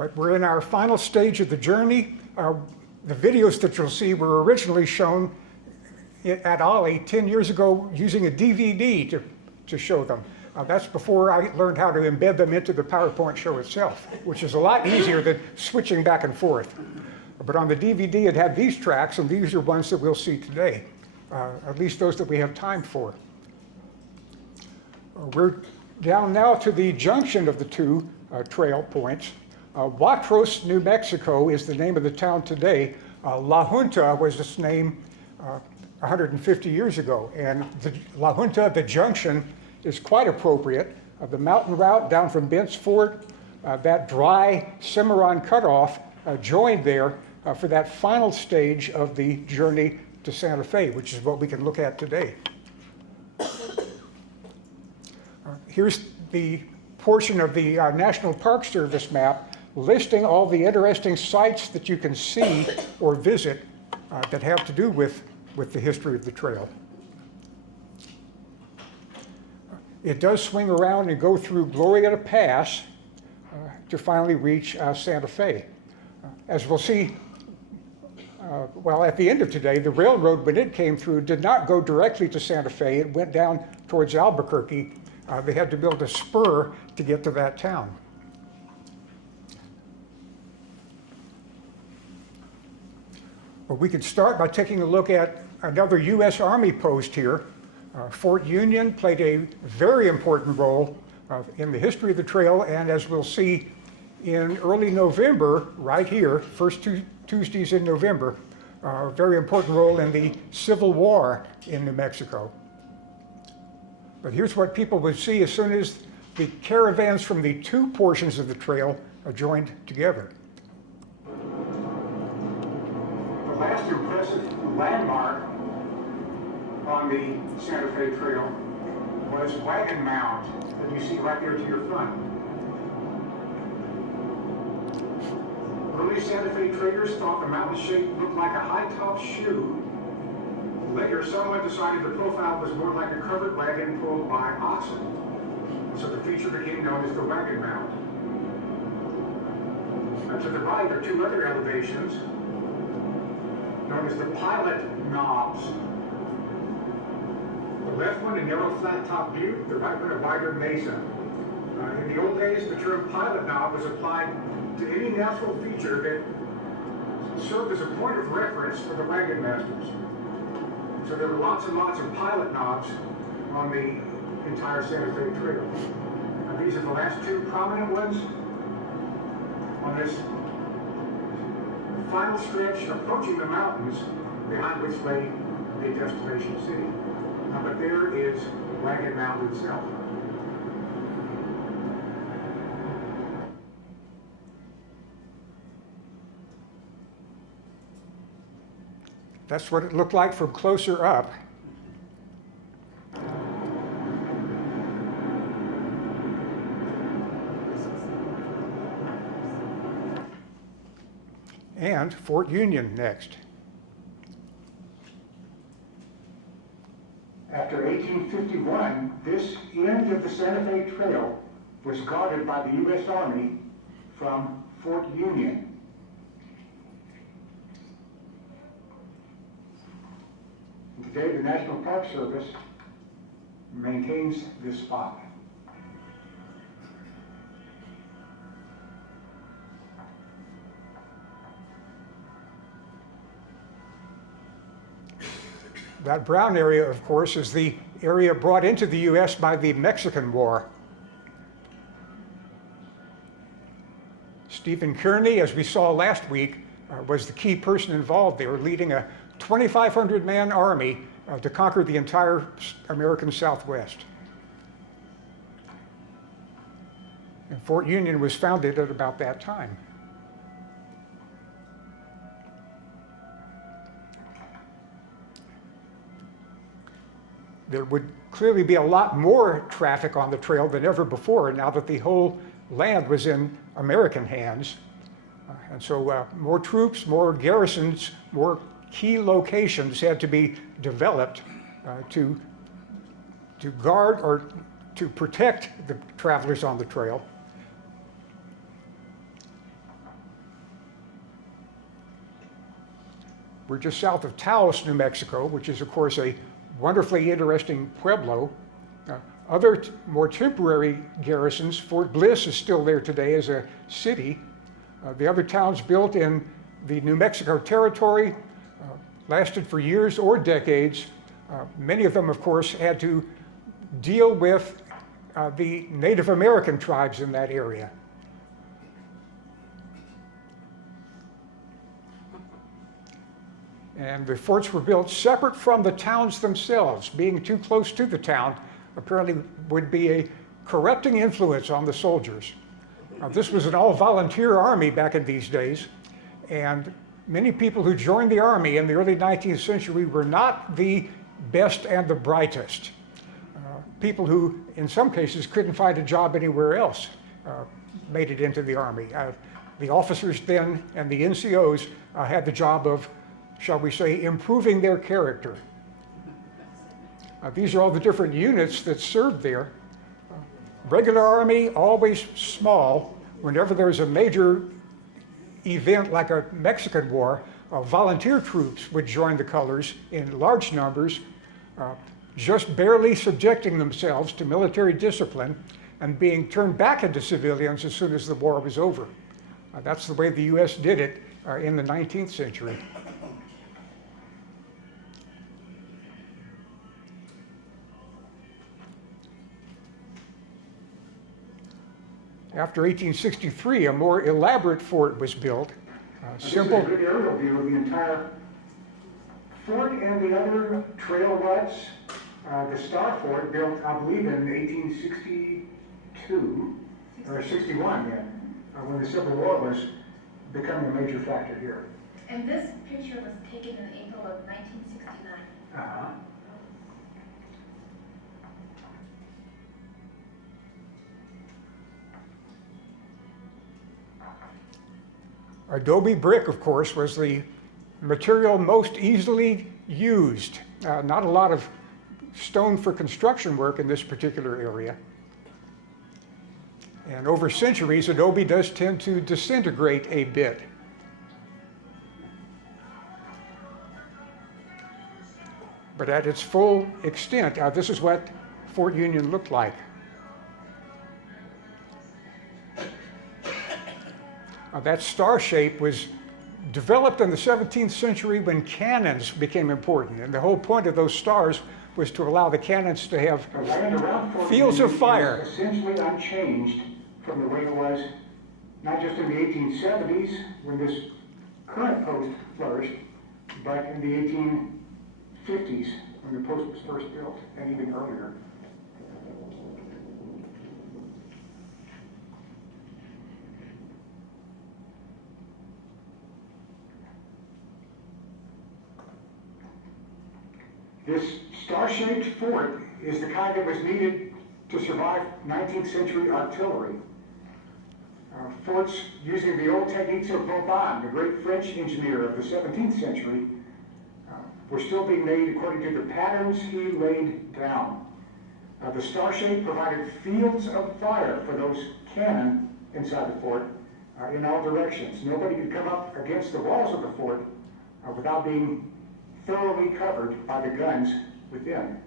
But we're in our final stage of the journey. The videos that you'll see were originally shown at OLLI 10 years ago using a DVD to show them. That's before I learned how to embed them into the PowerPoint show itself, which is a lot easier than switching back and forth. But on the DVD, it had these tracks, and these are ones that we'll see today, at least those that we have time for. We're down now to the junction of the two trail points. Watros, New Mexico is the name of the town today. La Junta was its name 150 years ago. And La Junta, the junction, is quite appropriate. The mountain route down from Bent's Fort, that dry Cimarron cutoff joined there for that final stage of the journey to Santa Fe, which is what we can look at today. Here's the portion of the National Park Service map listing all the interesting sites that you can see or visit that have to do with the history of the trail. It does swing around and go through Glorieta Pass to finally reach Santa Fe. As we'll see, well, at the end of today, the railroad, when it came through, did not go directly to Santa Fe. It went down towards Albuquerque. They had to build a spur to get to that town. Well, we could start by taking a look at another U.S. Army post here. Fort Union played a very important role in the history of the trail, and as we'll see in early November, right here, first two Tuesdays in November, a very important role in the Civil War in New Mexico. But here's what people would see as soon as the caravans from the two portions of the trail are joined together. The last impressive landmark on the Santa Fe Trail was Wagon Mound that you see right there to your front. Early Santa Fe traders thought the mountain shape looked like a high-top shoe. Later, someone decided the profile was more like a covered wagon pulled by oxen. So the feature became known as the Wagon Mound. To the right are two other elevations known as the Pilot Knobs. The left one, a narrow flat-top butte, the right one, a wider mesa. In the old days, the term pilot knob was applied to any natural feature that served as a point of reference for the wagon masters. So there were lots and lots of pilot knobs on the entire Santa Fe Trail. These are the last two prominent ones on this final stretch approaching the mountains behind which lay a destination city. But there is Wagon Mound itself. That's what it looked like from closer up. And Fort Union next. After 1851, this end of the Santa Fe Trail was guarded by the U.S. Army from Fort Union. Today, the National Park Service maintains this spot. That brown area, of course, is the area brought into the U.S. by the Mexican War. Stephen Kearny, as we saw last week, was the key person involved. They were leading a 2,500-man army to conquer the entire American Southwest. And Fort Union was founded at about that time. There would clearly be a lot more traffic on the trail than ever before now that the whole land was in American hands. And so more troops, more garrisons, more key locations had to be developed to guard or to protect the travelers on the trail. We're just south of Taos, New Mexico, which is, of course, a wonderfully interesting pueblo. Other more temporary garrisons, Fort Bliss is still there today as a city. The other towns built in the New Mexico territory lasted for years or decades. Many of them, of course, had to deal with the Native American tribes in that area. And the forts were built separate from the towns themselves. Being too close to the town apparently would be a corrupting influence on the soldiers. This was an all-volunteer army back in these days, and many people who joined the army in the early 19th century were not the best and the brightest. People who, in some cases, couldn't find a job anywhere else made it into the army. The officers then and the NCOs had the job of, shall we say, improving their character. These are all the different units that served there. Regular army, always small. Whenever there's a major event like a Mexican war, volunteer troops would join the colors in large numbers, just barely subjecting themselves to military discipline and being turned back into civilians as soon as the war was over. That's the way the U.S. did it in the 19th century. After 1863, a more elaborate fort was built. Simple. This is a good aerial view of the entire fort and the other trail ruts. The Star Fort, built, I believe, in 1862 or 61, when the Civil War was becoming a major factor here. And this picture was taken in April of 1969. Adobe brick, of course, was the material most easily used. Not a lot of stone for construction work in this particular area. And over centuries, adobe does tend to disintegrate a bit. But at its full extent, this is what Fort Union looked like. That star shape was developed in the 17th century when cannons became important. And the whole point of those stars was to allow the cannons to have fields of fire. Essentially unchanged from the way it was, not just in the 1870s when this current post flourished, but in the 1850s when the post was first built, and even earlier. This star-shaped fort is the kind that was needed to survive 19th century artillery. Forts using the old techniques of Vauban, the great French engineer of the 17th century, were still being made according to the patterns he laid down. The star shape provided fields of fire for those cannon inside the fort in all directions. Nobody could come up against the walls of the fort without being thoroughly covered by the guns within.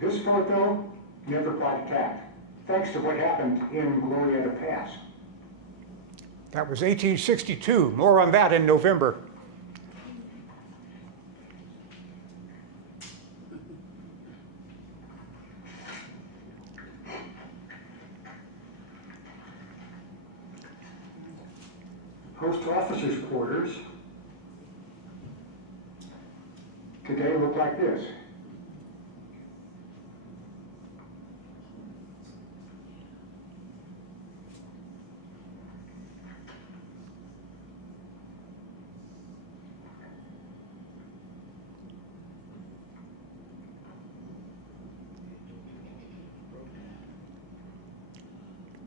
This fort, though, never quite attacked, thanks to what happened in Glorieta Pass. That was 1862. More on that in November. Post officers' quarters today look like this.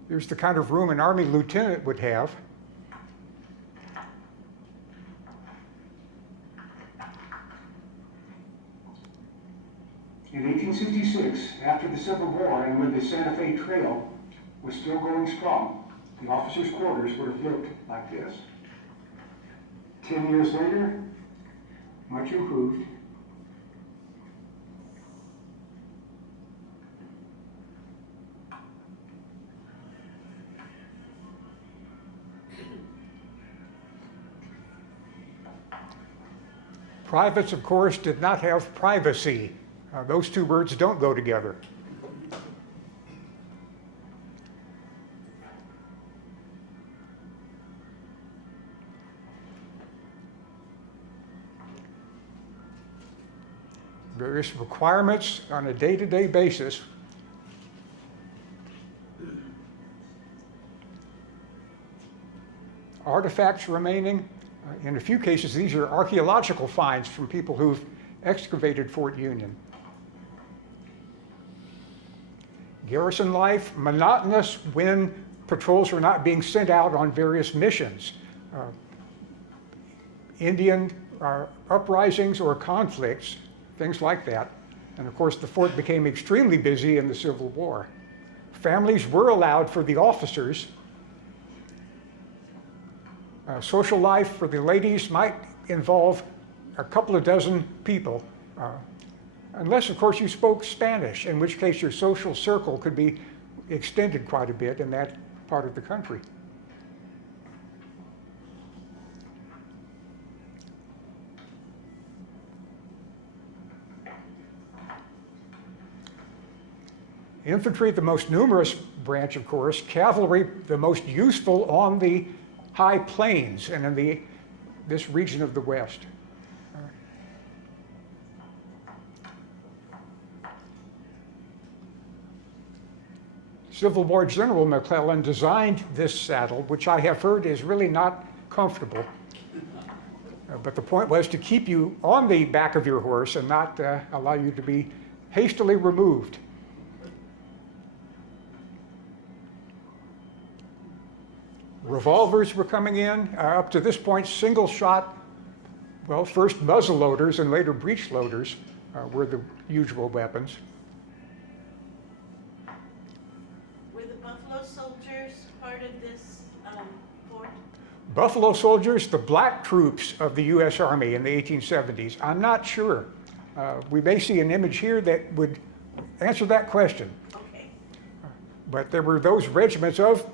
Here's the kind of room an Army lieutenant would have. In 1866, after the Civil War and when the Santa Fe Trail was still going strong, the officers' quarters would have looked like this. 10 years later, much improved. Privates, of course, did not have privacy. Those two words don't go together. Various requirements on a day-to-day basis. Artifacts remaining. In a few cases, these are archaeological finds from people who've excavated Fort Union. Garrison life, monotonous when patrols are not being sent out on various missions. Indian uprisings or conflicts, things like that. And of course, the fort became extremely busy in the Civil War. Families were allowed for the officers. Social life for the ladies might involve a couple of dozen people, unless, of course, you spoke Spanish, in which case your social circle could be extended quite a bit in that part of the country. Infantry, the most numerous branch, of course. Cavalry, the most useful on the high plains and in this region of the West. Civil War General McClellan designed this saddle, which I have heard is really not comfortable. But the point was to keep you on the back of your horse and not allow you to be hastily removed. Revolvers were coming in. Up to this point, single shot, well, first muzzle loaders and later breech loaders were the usual weapons. Were the Buffalo Soldiers part of this fort? Buffalo Soldiers, the black troops of the U.S. Army in the 1870s. I'm not sure. We may see an image here that would answer that question. Okay. But there were those regiments of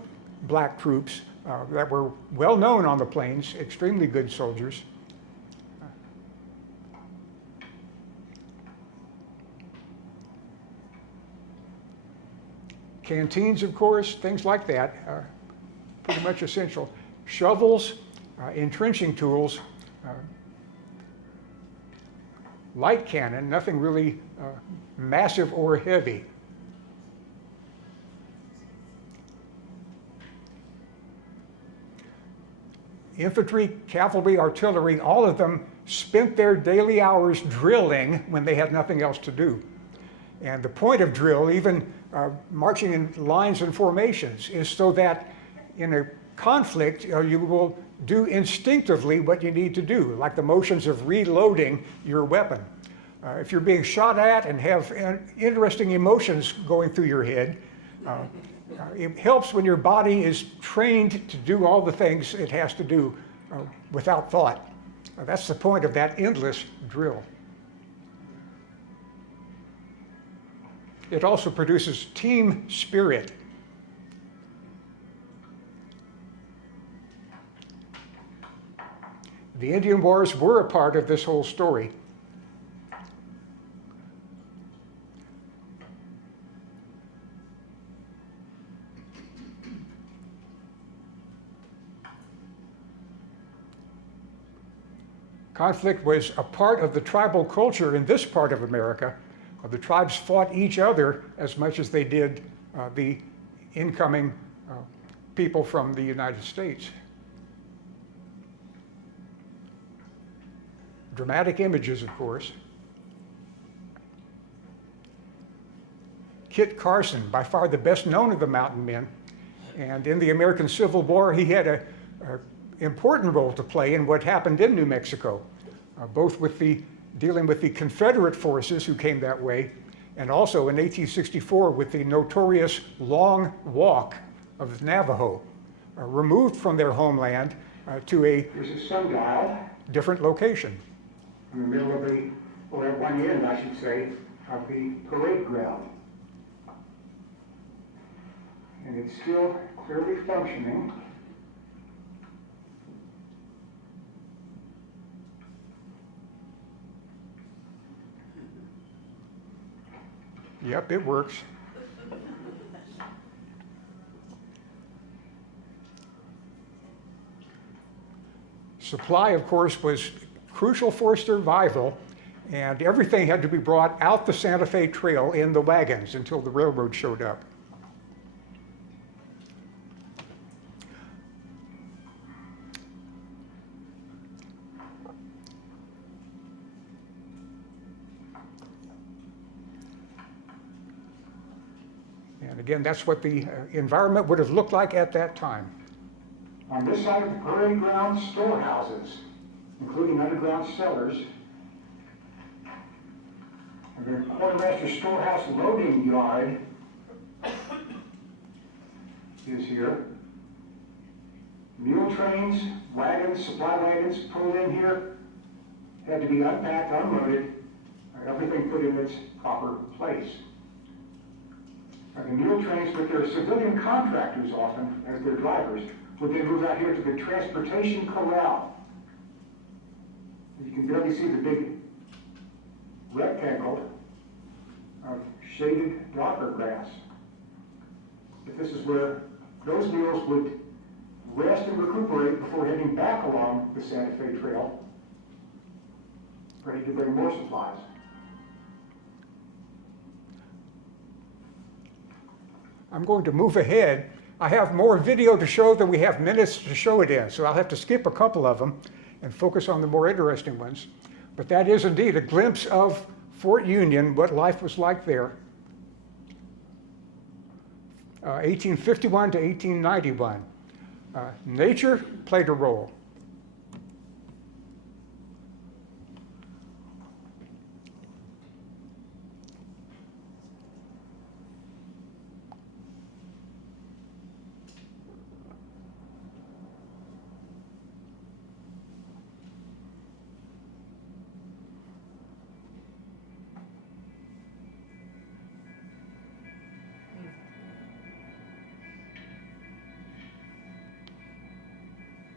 black troops that were well known on the plains, extremely good soldiers. Canteens, of course, things like that, pretty much essential. Shovels, entrenching tools, light cannon, nothing really massive or heavy. Infantry, cavalry, artillery, all of them spent their daily hours drilling when they had nothing else to do. And the point of drill, even marching in lines and formations, is so that in a conflict, you will do instinctively what you need to do, like the motions of reloading your weapon. If you're being shot at and have interesting emotions going through your head, it helps when your body is trained to do all the things it has to do without thought. That's the point of that endless drill. It also produces team spirit. The Indian Wars were a part of this whole story. Conflict was a part of the tribal culture in this part of America. The tribes fought each other as much as they did the incoming people from the United States. Dramatic images, of course. Kit Carson, by far the best known of the mountain men, and in the American Civil War, he had an important role to play in what happened in New Mexico, both with dealing with the Confederate forces who came that way, and also in 1864 with the notorious Long Walk of the Navajo, removed from their homeland to a There's a sundial different location. in the middle of the, or at one end, I should say, of the parade ground. And it's still clearly functioning. Yep, it works. Supply, of course, was crucial for survival, and everything had to be brought out the Santa Fe Trail in the wagons until the railroad showed up. And again, that's what the environment would have looked like at that time. On this side of the parade ground, storehouses, including underground cellars. And the quartermaster storehouse loading yard is here. Mule trains, wagons, supply wagons pulled in here, had to be unpacked, unloaded, everything put in its proper place. The mule trains with their civilian contractors often as their drivers would then move out here to the transportation corral. You can barely see the big rectangle of shaded darker grass. But this is where those mules would rest and recuperate before heading back along the Santa Fe Trail, ready to bring more supplies. I'm going to move ahead. I have more video to show than we have minutes to show it in, so I'll have to skip a couple of them and focus on the more interesting ones. But that is indeed a glimpse of Fort Union, what life was like there. 1851 to 1891. Nature played a role.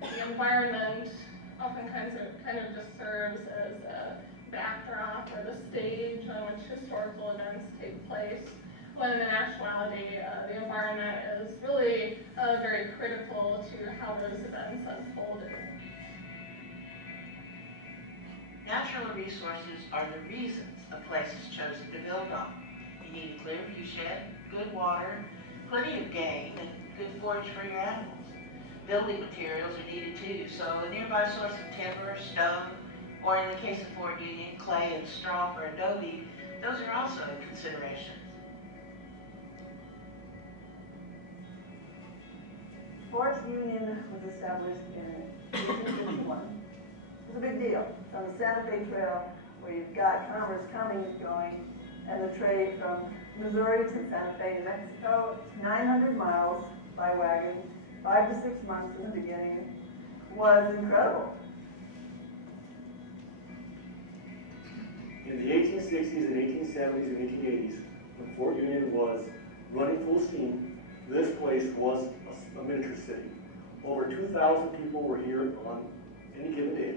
The environment oftentimes kind of just serves as a backdrop or the stage on which historical events take place, when in actuality the environment is really very critical to how those events unfolded. Natural resources are the reasons a place is chosen to build on. You need a clear viewshed, good water, plenty of game, and good forage for your animals. Building materials are needed too, so a nearby source of timber, stone, or in the case of Fort Union, clay and straw for adobe, those are also considerations. Fort Union was established in 1851. It's a big deal. It's on the Santa Fe Trail, where you've got commerce coming and going, and the trade from Missouri to Santa Fe, New Mexico, 900 miles by wagon, 5 to 6 months in the beginning, was incredible. In the 1860s and 1870s and 1880s, when Fort Union was running full steam, this place was a miniature city. Over 2,000 people were here on any given day.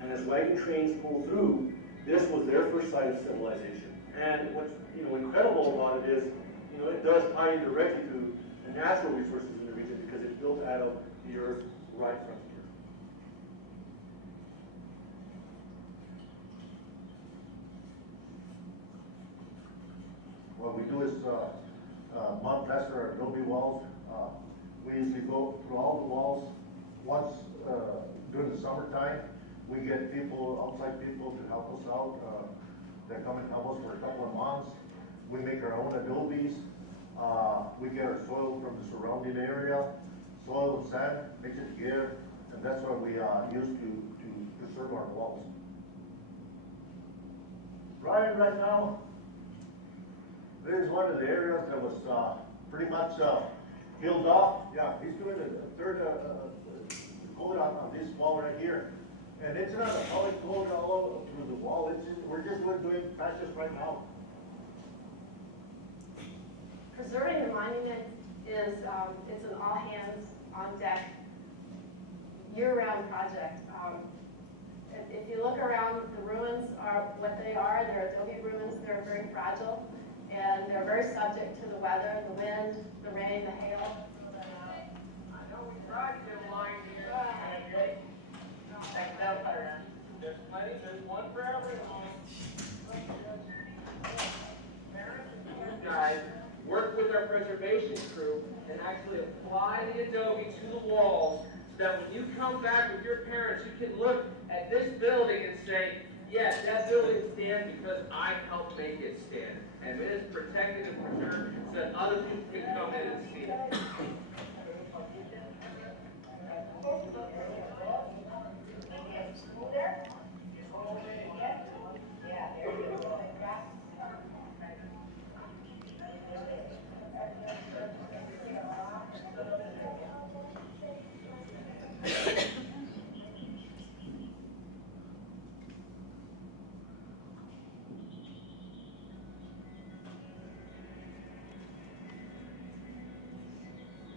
And as wagon trains pulled through, this was their first sight of civilization. And what's incredible about it is, it does tie in directly to the natural resources in the region because it's built out of the earth right from here. What we do is mud plaster our adobe walls. We usually go through all the walls once during the summertime. We get people, outside people, to help us out. They come and help us for a couple of months. We make our own adobes. We get our soil from the surrounding area, soil and sand, mix it together, and that's what we use to preserve our walls. Right now, this is one of the areas that was pretty much healed off. Yeah, he's doing a third code on this wall right here. And it's not a public code all over through the wall, we're just doing practice right now. Preserving the monument is, it's an all hands on deck, year-round project. If you look around, the ruins are what they are. They're adobe ruins. They're very fragile, and they're very subject to the weather, the wind, the rain, the hail. I know we tried to get a line here. Okay. There's plenty, there's one for everyone. You guys work with our preservation crew and actually apply the adobe to the walls so that when you come back with your parents, you can look at this building and say, yes, that building stands because I helped make it stand. And it is protected and preserved so that other people can come in and see it.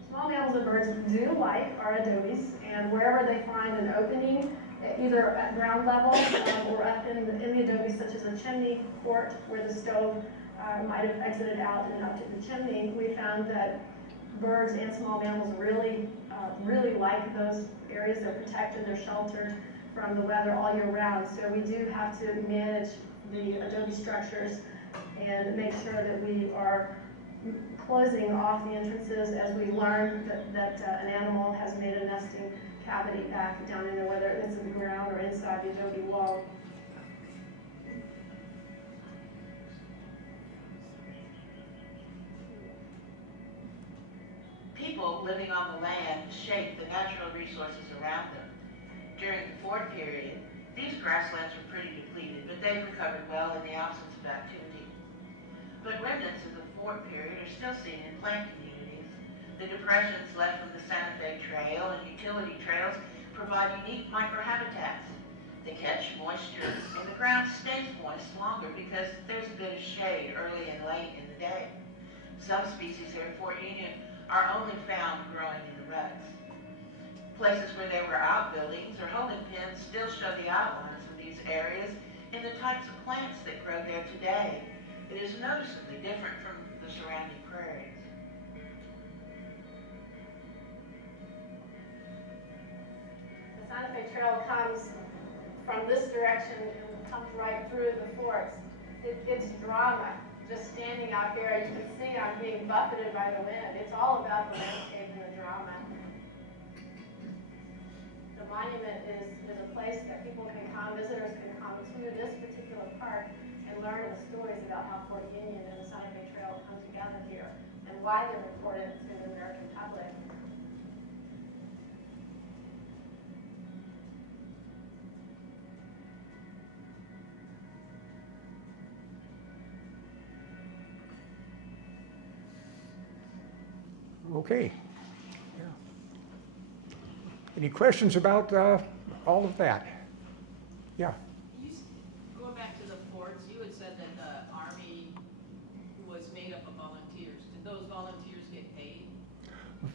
Small mammals and birds do like our adobes, and wherever they find an opening, either at ground level or up in the adobe, such as a chimney court where the stove might have exited out and up to the chimney, we found that birds and small mammals really like those areas. They're protected, they're sheltered from the weather all year round. So we do have to manage the adobe structures and make sure that we are closing off the entrances as we learn that an animal has made a nesting cavity back down in there, whether it's in the ground or inside the adobe wall. People living on the land shape the natural resources around them. During the Fort period, these grasslands were pretty depleted, but they recovered well in the absence of activity. But remnants of the Fort period are still seen in plant communities. The depressions left from the Santa Fe Trail and utility trails provide unique microhabitats. They catch moisture, and the ground stays moist longer because there's a bit of shade early and late in the day. Some species here in Fort Union are only found growing in the ruts. Places where there were outbuildings or holding pens still show the outlines of these areas and the types of plants that grow there today. It is noticeably different from the surrounding prairies. The Santa Fe Trail comes from this direction and comes right through the forts. It's drama. Just standing out here, you can see I'm being buffeted by the wind. It's all about the landscape and the drama. The monument is a place that people can come, visitors can come to this particular park and learn the stories about how Fort Union and the Santa Fe Trail come together here and why they're important to the American public. Okay. Yeah. Any questions about all of that? Yeah. Going back to the forts, you had said that the Army was made up of volunteers. Did those volunteers get paid?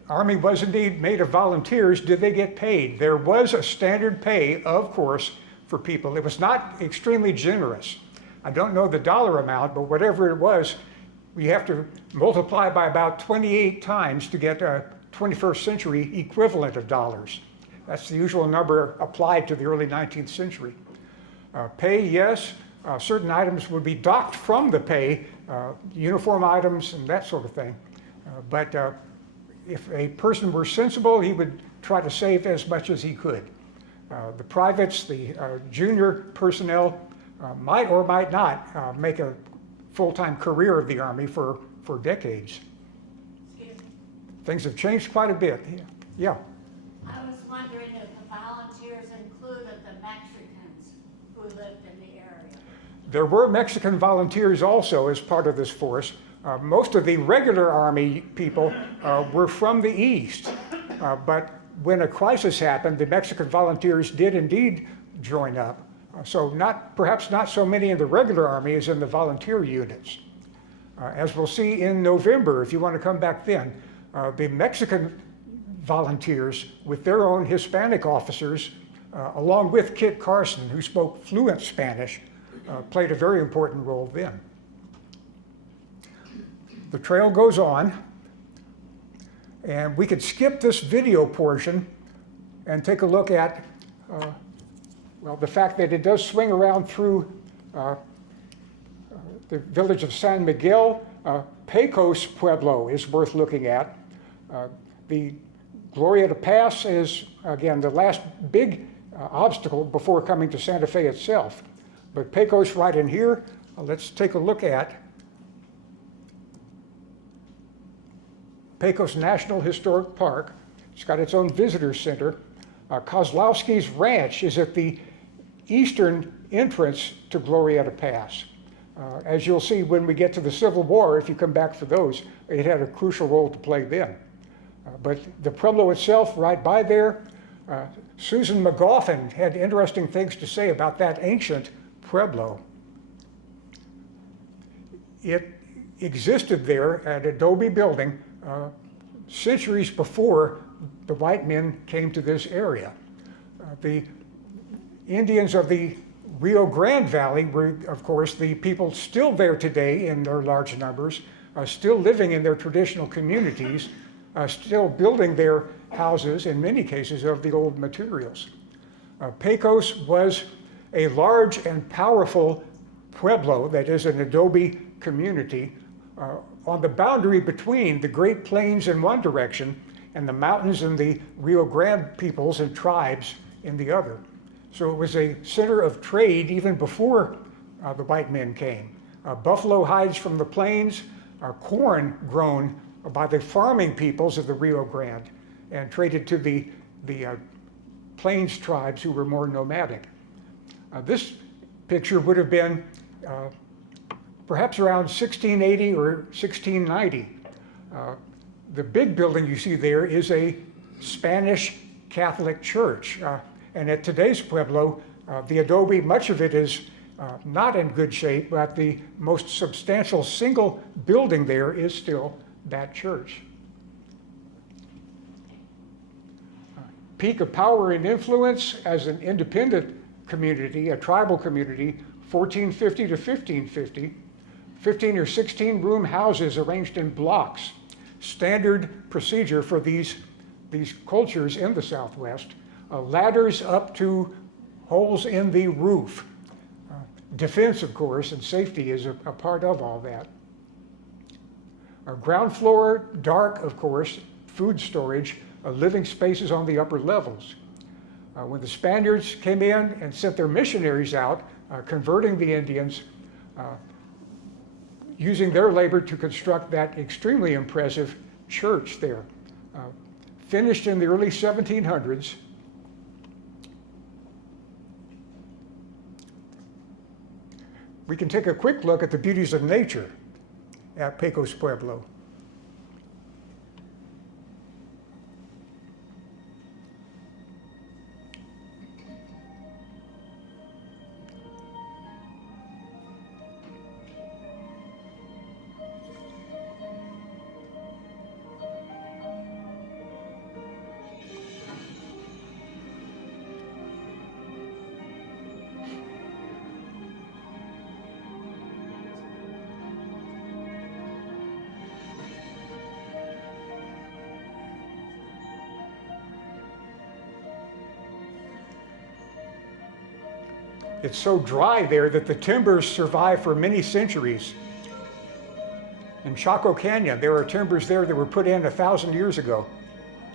Army was indeed made of volunteers. Did they get paid? There was a standard pay, of course, for people. It was not extremely generous. I don't know the dollar amount, but whatever it was, we have to multiply by about 28 times to get a 21st century equivalent of dollars. That's the usual number applied to the early 19th century. Pay, yes. Certain items would be docked from the pay, uniform items and that sort of thing. But if a person were sensible, he would try to save as much as he could. The privates, the junior personnel might or might not make a full-time career of the Army for decades. Things have changed quite a bit. Yeah. I was wondering if the volunteers included the Mexicans who lived in the area. There were Mexican volunteers also as part of this force. Most of the regular Army people were from the East, but when a crisis happened, the Mexican volunteers did indeed join up. So perhaps not so many in the regular army as in the volunteer units. As we'll see in November, if you want to come back then, the Mexican volunteers with their own Hispanic officers, along with Kit Carson, who spoke fluent Spanish, played a very important role then. The trail goes on, and we could skip this video portion and take a look at well, the fact that it does swing around through the village of San Miguel. Pecos Pueblo is worth looking at. The Glorieta Pass is, again, the last big obstacle before coming to Santa Fe itself. But Pecos right in here, let's take a look at Pecos National Historic Park. It's got its own visitor center. Kozlowski's Ranch is at the eastern entrance to Glorieta Pass. As you'll see when we get to the Civil War, if you come back for those, it had a crucial role to play then. But the Pueblo itself, right by there, Susan McGoffin had interesting things to say about that ancient Pueblo. It existed there, an adobe building, centuries before the white men came to this area. The Indians of the Rio Grande Valley were, of course, the people still there today in their large numbers, still living in their traditional communities, still building their houses, in many cases, of the old materials. Pecos was a large and powerful pueblo, that is an adobe community, on the boundary between the Great Plains in one direction and the mountains and the Rio Grande peoples and tribes in the other. So it was a center of trade even before the white men came. Buffalo hides from the plains, corn grown by the farming peoples of the Rio Grande and traded to the plains tribes who were more nomadic. This picture would have been perhaps around 1680 or 1690. The big building you see there is a Spanish Catholic church. And at today's Pueblo, the adobe, much of it is not in good shape, but the most substantial single building there is still that church. Peak of power and influence as an independent community, a tribal community, 1450 to 1550, 15 or 16 room houses arranged in blocks, standard procedure for these cultures in the Southwest. Ladders up to holes in the roof. Defense, of course, and safety is a part of all that. Ground floor, dark, of course, food storage, living spaces on the upper levels. When the Spaniards came in and sent their missionaries out, converting the Indians, using their labor to construct that extremely impressive church there. Finished in the early 1700s, we can take a quick look at the beauties of nature at Pecos Pueblo. It's so dry there that the timbers survive for many centuries. In Chaco Canyon, there are timbers there that were put in 1,000 years ago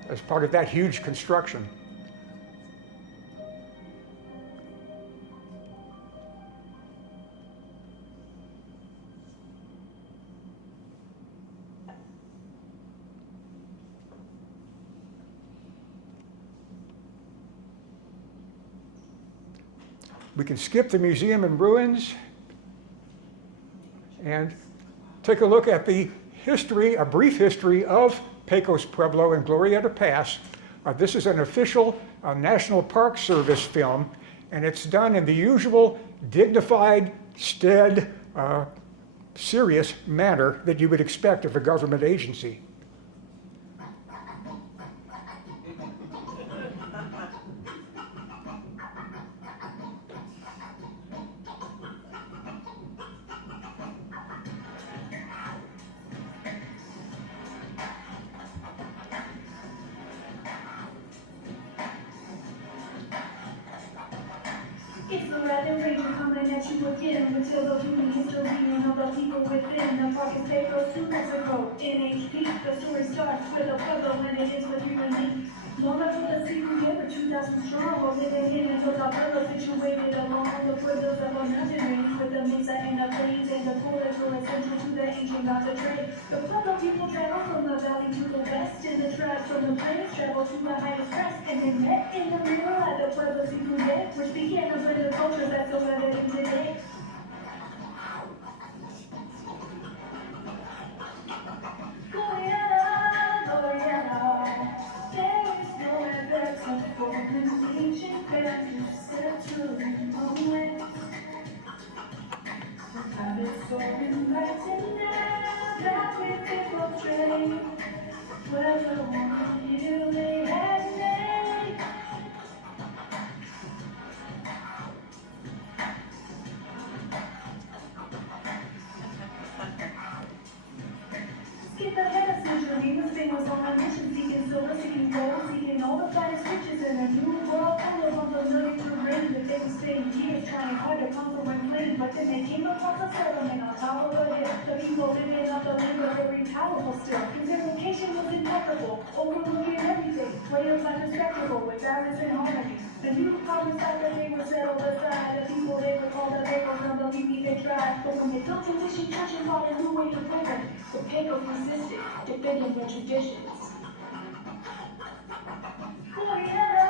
as part of that huge construction. We can skip the museum and ruins and take a look at the history, a brief history of Pecos Pueblo and Glorieta Pass This is an official National Park Service film, and it's done in the usual dignified, stead, serious manner that you would expect of a government agency. It's the rapid rage coming at you again. Until the human history and all the people within. The park is paper to Mexico. NHP, the story starts with a puzzle and it is with you and me. Long after the sea together, 2,000 strong. We're living in and with our fellows situated along the borders of our mountain range. With the mesa and the plains and the coolers were essential to the ancient gods of trade. The Pueblo people traveled from the valley to the west. And the tribes from the plains traveled to the highest crest. And they met in the middle at the Pueblo Seafood, which began a blend of cultures that's so evident today. Gloriana, Gloriana, there is nowhere better for an ancient band to settle in moment. Time is so inviting now that we people trade. Well, the one you lay has made. Skip ahead a century, the Spain was on a mission, seeking silver, seeking gold, seeking all the finest riches in a new world full of unfamiliar terrain. But they would spend years trying hard to conquer and claim, but then they came across a settlement on top of a hill. The people living up the land were very powerful still, because their location was impeccable, overlooking everything, way of life respectable, with balance and harmony. The new promise thought that they were settled aside, the people they were called the Pecos, and believe me they tried. But when they built a mission church and fought a new way to program, the Pecos resisted, defending their traditions. Gloriana,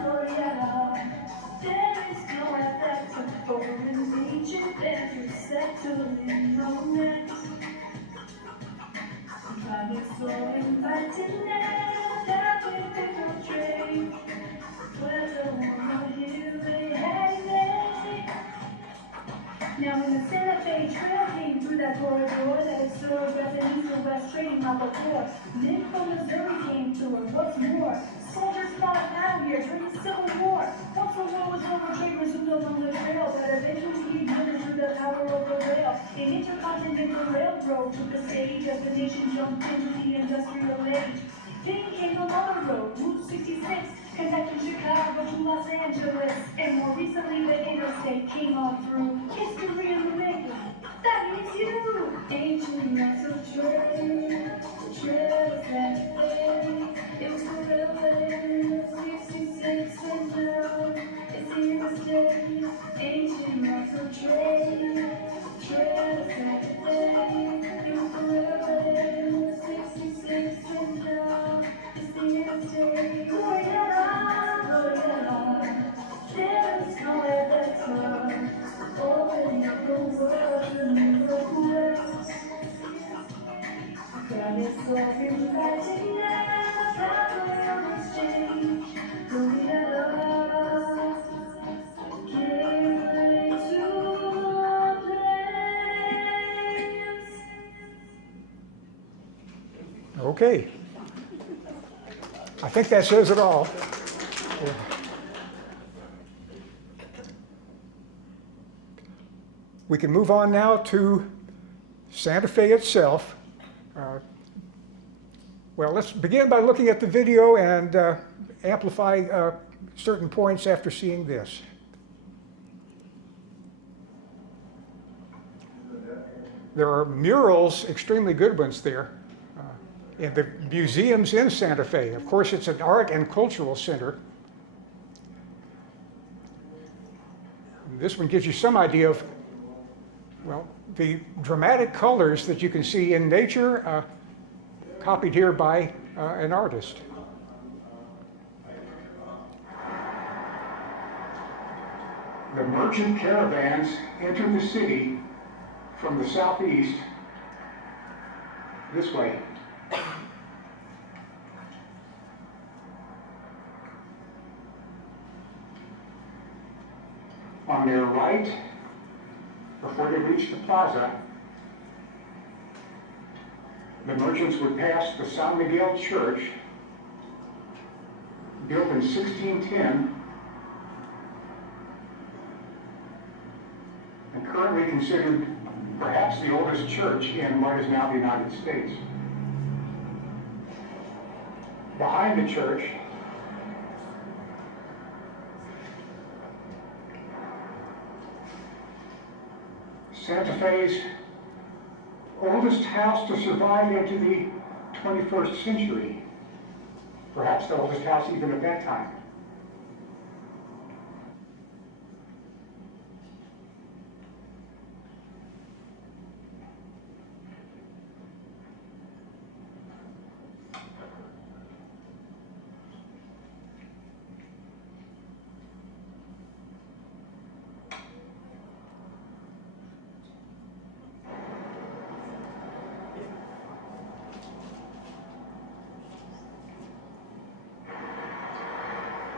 Gloriana, there is no effect for an ancient band to settle in romance. Time is so inviting now that we've been portrayed. Whether one here they had it. Now when the Santa Fe Trail came through that corridor that had served as an east and west trading route before, men from Missouri came through, and what's more, soldiers fought a battle here during the Civil War. Once the war was over, trade resumed along the trail that eventually yielded through the power of the rail. An intercontinental railroad took the stage as the nation jumped into the industrial age. Then came another road, Route 66, connecting Chicago to Los Angeles. And more recently, the interstate came on through. History in the making, that is you. Ancient maps of trade, the trail of that day. It was the railway, 66, and now it's here to stay. Ancient maps of trade, trail of that day. It was the railway, 66, and now it's here to stay. Gloriana, Gloriana, there is nowhere better. Open up the world to new requests. God is so inviting now, power of exchange. Gloriana, get ready to place. Okay. I think that says it all. We can move on now to Santa Fe itself. Well, let's begin by looking at the video and amplify certain points after seeing this. There are murals, extremely good ones there, in the museums in Santa Fe. Of course, it's an art and cultural center. This one gives you some idea of, well, the dramatic colors that you can see in nature, copied here by an artist. The merchant caravans entered the city from the southeast this way. On their right, before they reached the plaza, the merchants would pass the San Miguel Church, built in 1610, and currently considered perhaps the oldest church in what is now the United States. Behind the church, Santa Fe's oldest house to survive into the 21st century. Perhaps the oldest house even at that time.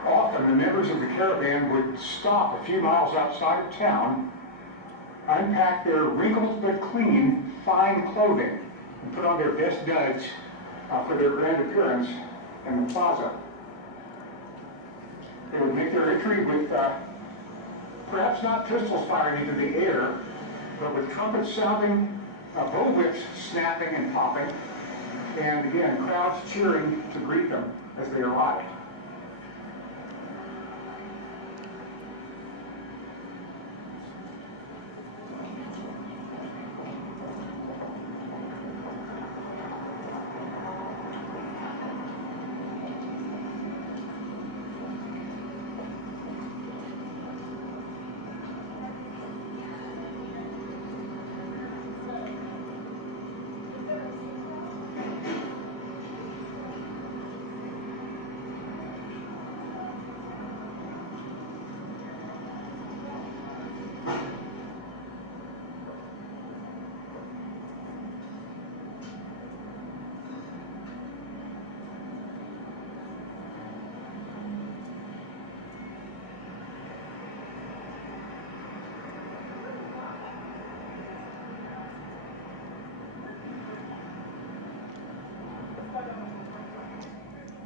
Often the members of the caravan would stop a few miles outside of town, unpack their wrinkled but clean, fine clothing, and put on their best duds for their grand appearance in the plaza. They would make their entry with perhaps not pistols firing into the air, but with trumpets sounding, bullwhips snapping and popping, and again, crowds cheering to greet them as they arrived.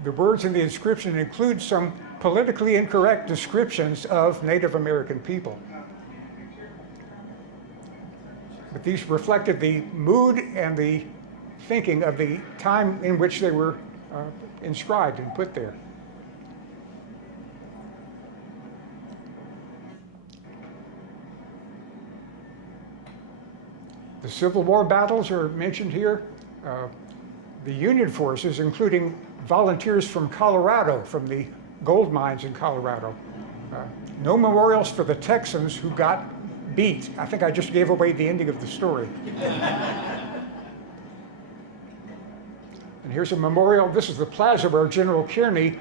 The words in the inscription include some politically incorrect descriptions of Native American people. But these reflected the mood and the thinking of the time in which they were inscribed and put there. The Civil War battles are mentioned here. The Union forces, including volunteers from Colorado, from the gold mines in Colorado. No memorials for the Texans who got beat. I think I just gave away the ending of the story. And here's a memorial. This is the plaza where General Kearny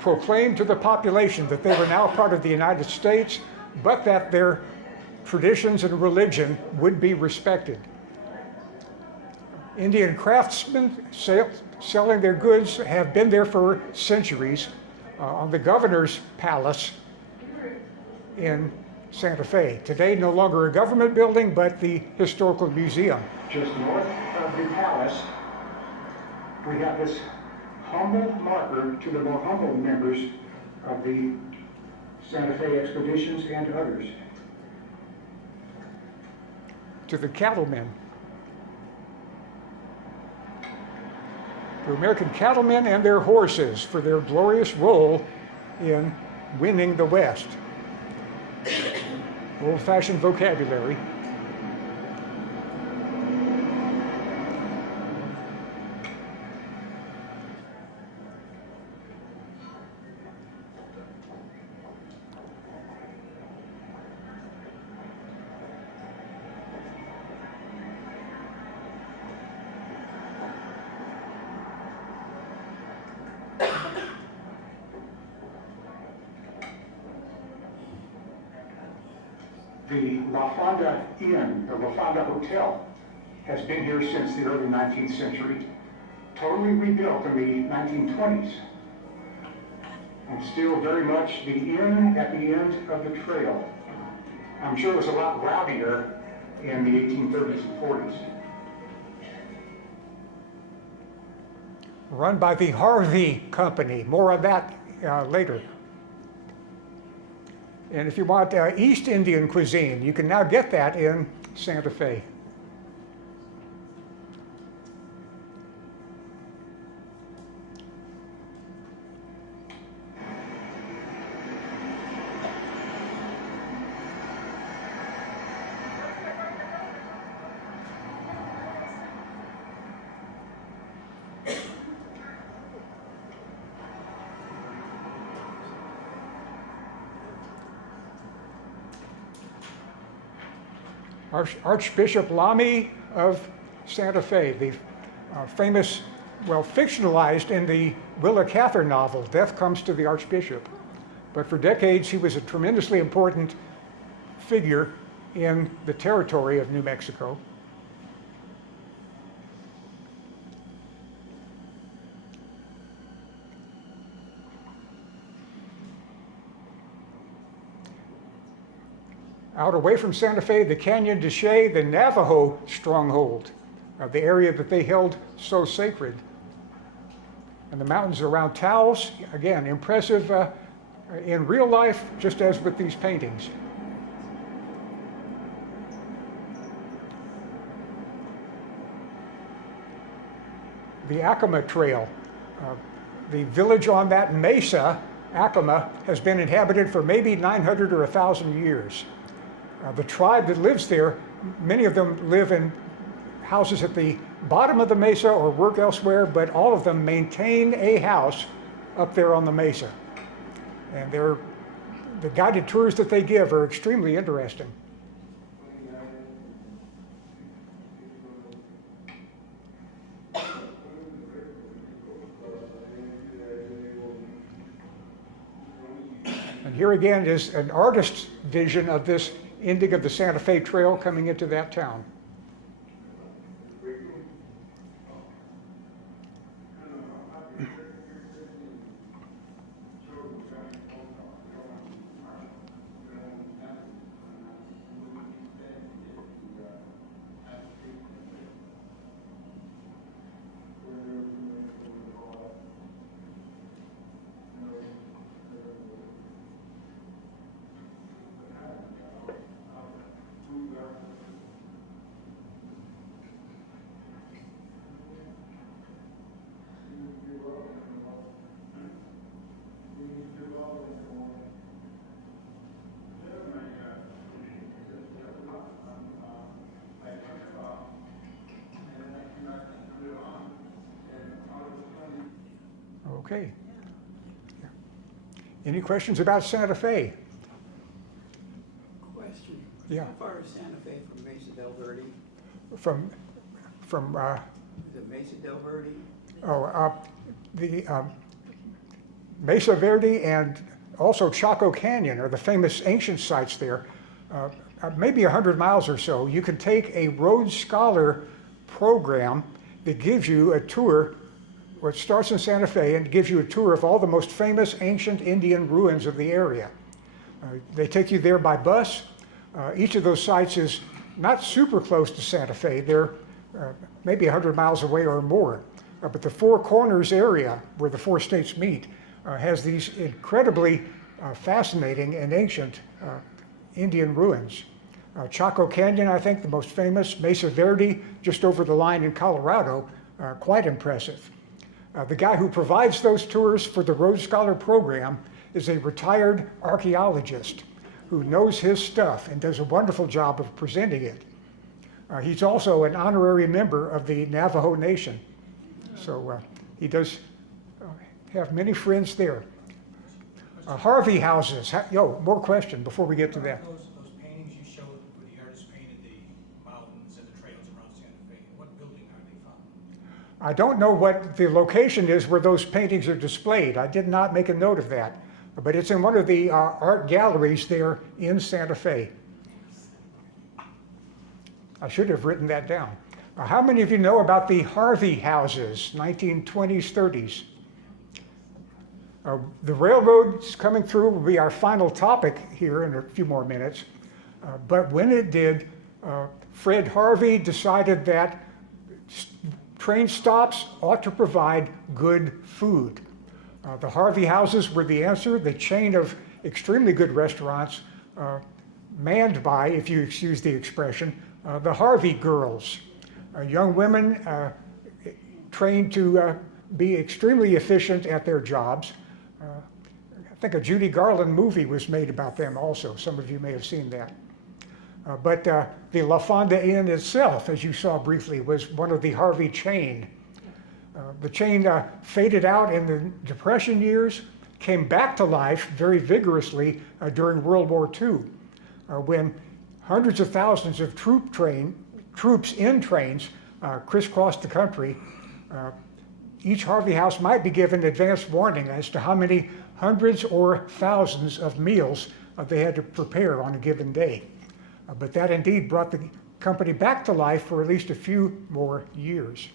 proclaimed to the population that they were now part of the United States, but that their traditions and religion would be respected. Indian craftsmen selling their goods have been there for centuries on the governor's palace in Santa Fe. Today, no longer a government building, but the historical museum. Just north of the palace, we have this humble marker to the more humble members of the Santa Fe expeditions and others. To the cattlemen. To American cattlemen and their horses for their glorious role in winning the West. Old-fashioned vocabulary. The La Fonda Inn, the La Fonda Hotel, has been here since the early 19th century, totally rebuilt in the 1920s, and still very much the inn at the end of the trail. I'm sure it was a lot rowdier in the 1830s and 40s. Run by the Harvey Company. More on that later. And if you want East Indian cuisine, you can now get that in Santa Fe. Archbishop Lamy of Santa Fe, the famous, well, fictionalized in the Willa Cather novel, Death Comes to the Archbishop. But for decades, he was a tremendously important figure in the territory of New Mexico. Out away from Santa Fe, the Canyon de Chelly, the Navajo stronghold, the area that they held so sacred. And the mountains around Taos, again, impressive in real life, just as with these paintings. The Acoma Trail, the village on that mesa, Acoma, has been inhabited for maybe 900 or 1,000 years. The tribe that lives there, many of them live in houses at the bottom of the mesa or work elsewhere, but all of them maintain a house up there on the mesa. And the guided tours that they give are extremely interesting. And here again is an artist's vision of this ending of the Santa Fe Trail coming into that town. Okay. Any questions about Santa Fe? Question. Yeah. How far is Santa Fe from Mesa del Verde? From Is it Mesa del Verde? the Mesa Verde and also Chaco Canyon are the famous ancient sites there. Maybe 100 miles or so. You can take a Rhodes Scholar program that gives you a tour. Well, it starts in Santa Fe and gives you a tour of all the most famous ancient Indian ruins of the area. They take you there by bus. Each of those sites is not super close to Santa Fe. They're maybe 100 miles away or more. But the Four Corners area, where the four states meet, has these incredibly fascinating and ancient Indian ruins. Chaco Canyon, I think, the most famous. Mesa Verde, just over the line in Colorado, quite impressive. The guy who provides those tours for the Rhodes Scholar program is a retired archaeologist who knows his stuff and does a wonderful job of presenting it. He's also an honorary member of the Navajo Nation. So he does have many friends there. Harvey houses. More question before we get to that. Those paintings you showed where the artist painted the mountains and the trails around Santa Fe, what building are they from? I don't know what the location is where those paintings are displayed. I did not make a note of that. But it's in one of the art galleries there in Santa Fe. I should have written that down. How many of you know about the Harvey houses, 1920s, 30s? The railroads coming through will be our final topic here in a few more minutes. But when it did, Fred Harvey decided that train stops ought to provide good food. The Harvey houses were the answer, the chain of extremely good restaurants manned by, if you excuse the expression, the Harvey girls, young women trained to be extremely efficient at their jobs. I think a Judy Garland movie was made about them also. Some of you may have seen that. But the La Fonda Inn itself, as you saw briefly, was one of the Harvey chain. The chain faded out in the Depression years, came back to life very vigorously during World War II, when hundreds of thousands of troops in trains crisscrossed the country. Each Harvey house might be given advance warning as to how many hundreds or thousands of meals they had to prepare on a given day. But that indeed brought the company back to life for at least a few more years.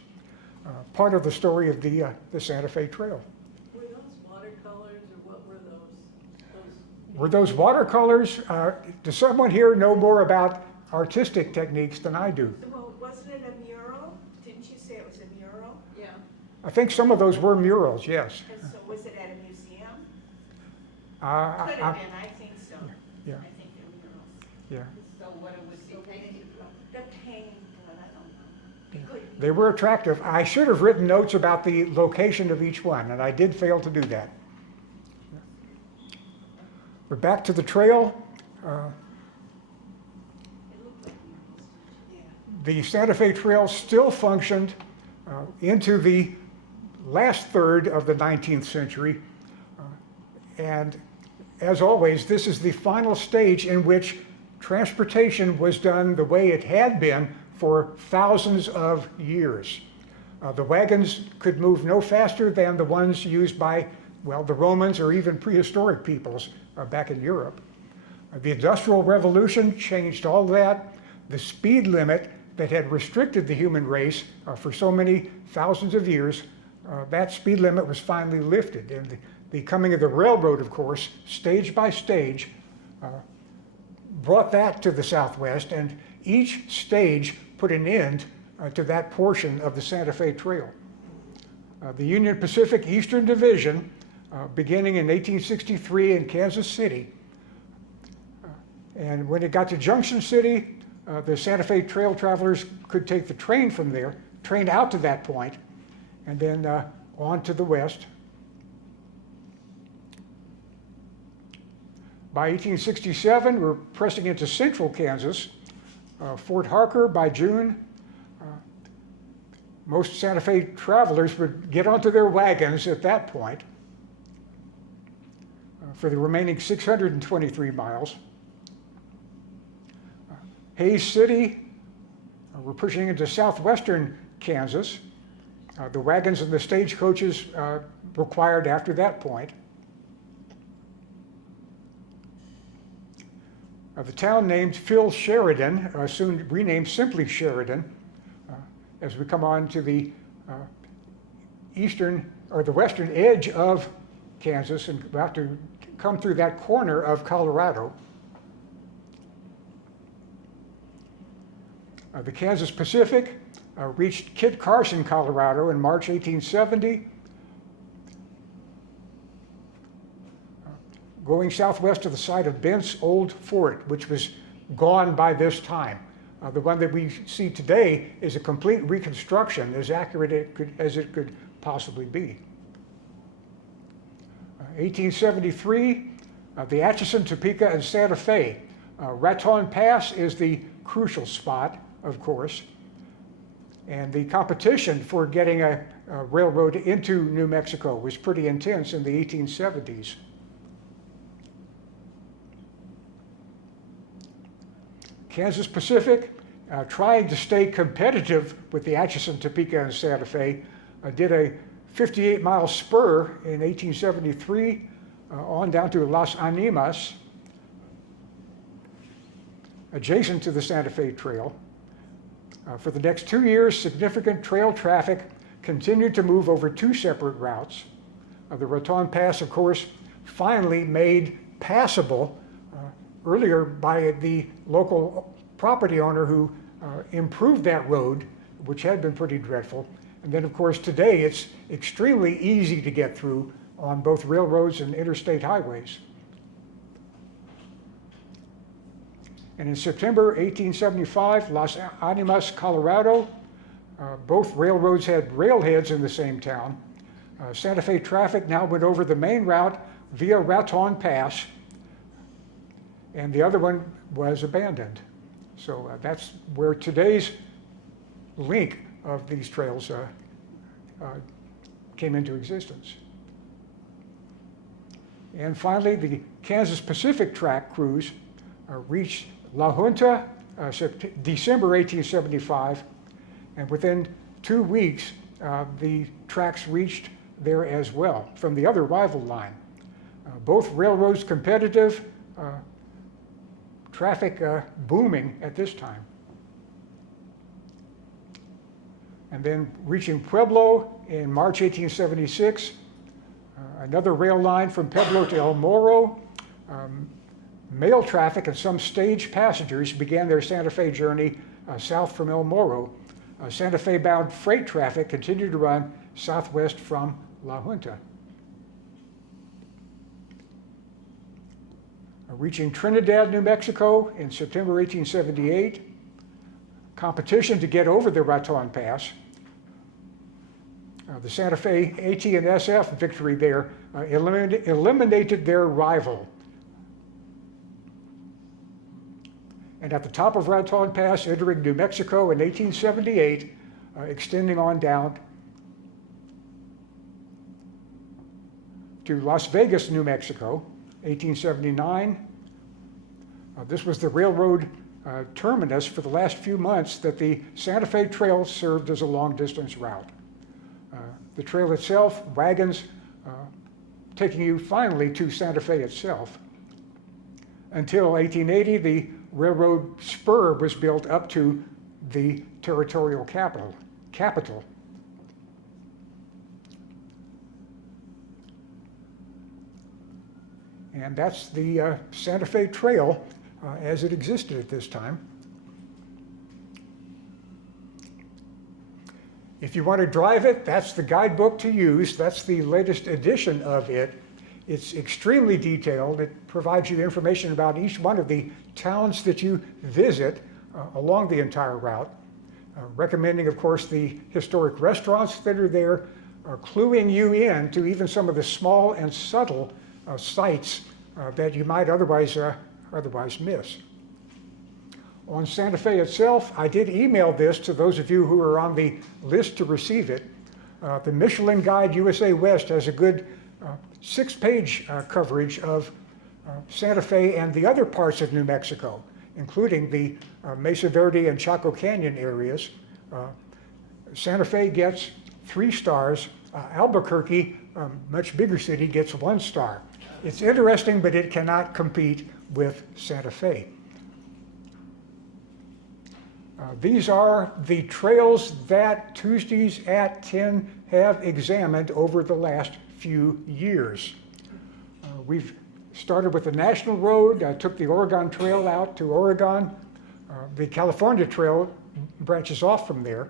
Part of the story of the Santa Fe Trail. Were those watercolors or what were those? Were those watercolors? Does someone here know more about artistic techniques than I do? Well, wasn't it a mural? Didn't you say it was a mural? Yeah. I think some of those were murals, yes. And so was it at a museum? Could I- have been, I think so. Yeah. I think they're murals. Yeah. So what it was he painted? The painting, but I don't know. Be good. They were attractive. I should have written notes about the location of each one, and I did fail to do that. We're back to the trail. The Santa Fe Trail still functioned into the last third of the 19th century. And as always, this is the final stage in which transportation was done the way it had been for thousands of years. The wagons could move no faster than the ones used by, well, the Romans or even prehistoric peoples back in Europe. The Industrial Revolution changed all that. The speed limit that had restricted the human race for so many thousands of years, that speed limit was finally lifted. And the coming of the railroad, of course, stage by stage, brought that to the Southwest, and each stage put an end to that portion of the Santa Fe Trail. The Union Pacific Eastern Division, beginning in 1863 in Kansas City, and when it got to Junction City, the Santa Fe Trail travelers could take the train from there, train out to that point, and then on to the west. By 1867, we're pressing into central Kansas. Fort Harker by June. Most Santa Fe travelers would get onto their wagons at that point for the remaining 623 miles. Hays City, we're pushing into southwestern Kansas. The wagons and the stagecoaches required after that point. The town named Phil Sheridan, soon renamed simply Sheridan, as we come on to the eastern or the western edge of Kansas and about to come through that corner of Colorado. The Kansas Pacific reached Kit Carson, Colorado in March 1870. Going southwest to the site of Bent's Old Fort, which was gone by this time. The one that we see today is a complete reconstruction, as accurate as it could possibly be. 1873, the Atchison, Topeka, and Santa Fe. Raton Pass is the crucial spot, of course, and the competition for getting a railroad into New Mexico was pretty intense in the 1870s. Kansas Pacific, trying to stay competitive with the Atchison, Topeka, and Santa Fe, did a 58-mile spur in 1873 on down to Las Animas, adjacent to the Santa Fe Trail. For the next 2 years, significant trail traffic continued to move over two separate routes. The Raton Pass, of course, finally made passable earlier by the local property owner who improved that road, which had been pretty dreadful. And then, of course, today it's extremely easy to get through on both railroads and interstate highways. And in September 1875, Las Animas, Colorado, both railroads had railheads in the same town. Santa Fe traffic now went over the main route via Raton Pass, and the other one was abandoned. So that's where today's link of these trails came into existence. And finally, the Kansas Pacific Track crews reached La Junta December 1875, and within 2 weeks, the tracks reached there as well from the other rival line. Both railroads competitive, traffic booming at this time. And then reaching Pueblo in March 1876, another rail line from Pueblo to El Morro. Mail traffic and some stage passengers began their Santa Fe journey south from El Morro. Santa Fe bound freight traffic continued to run southwest from La Junta. Reaching Trinidad, New Mexico in September 1878. Competition to get over the Raton Pass. The Santa Fe AT&SF victory there eliminated their rival. And at the top of Raton Pass, entering New Mexico in 1878, extending on down to Las Vegas, New Mexico, 1879. This was the railroad terminus for the last few months that the Santa Fe Trail served as a long-distance route. The trail itself, wagons taking you finally to Santa Fe itself. Until 1880, the railroad spur was built up to the territorial capital. And that's the Santa Fe Trail as it existed at this time. If you want to drive it, that's the guidebook to use. That's the latest edition of it. It's extremely detailed. It provides you information about each one of the towns that you visit along the entire route, recommending, of course, the historic restaurants that are there, cluing you in to even some of the small and subtle sites that you might otherwise miss. On Santa Fe itself, I did email this to those of you who are on the list to receive it. The Michelin Guide USA West has a good 6-page coverage of Santa Fe and the other parts of New Mexico, including the Mesa Verde and Chaco Canyon areas. Santa Fe gets 3 stars. Albuquerque, a much bigger city, gets 1 star. It's interesting, but it cannot compete with Santa Fe. These are the trails that Tuesdays at 10 have examined over the last few years. We've started with the National Road, took the Oregon Trail out to Oregon. The California Trail branches off from there.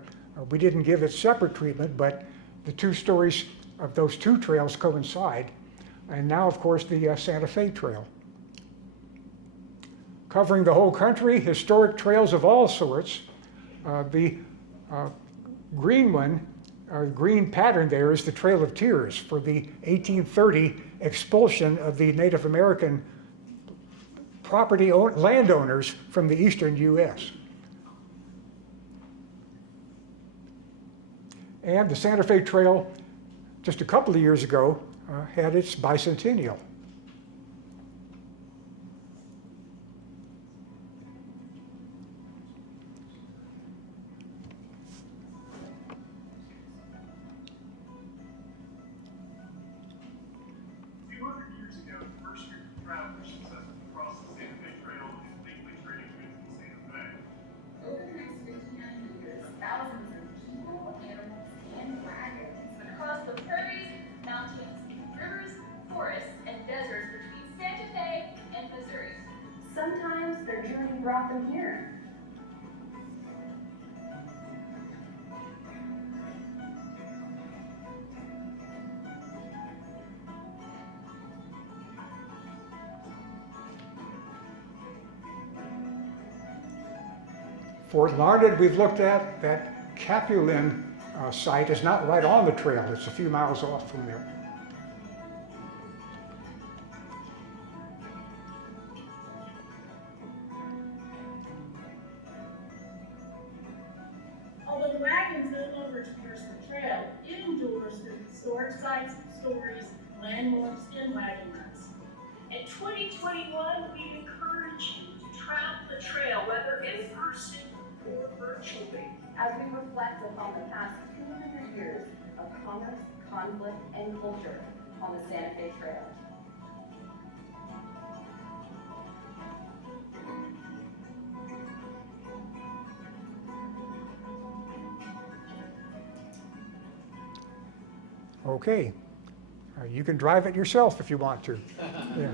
We didn't give it separate treatment, but the 2 stories of those 2 trails coincide. And now, of course, the Santa Fe Trail. Covering the whole country, historic trails of all sorts. The green one, green pattern there is the Trail of Tears for the 1830 expulsion of the Native American landowners from the eastern U.S. And the Santa Fe Trail, just a couple of years ago, had its bicentennial. their journey brought them here. Fort Larned we've looked at. That Capulin site is not right on the trail. It's a few miles off from there. Although wagons no longer traverse the trail, it endures through historic sites, stories, landmarks, and wagon runs. In 2021, we encourage you to travel the trail, whether in person or virtually. As we reflect upon the past 200 years of commerce, conflict, and culture on the Santa Fe Trail. Okay, you can drive it yourself if you want to. Yeah.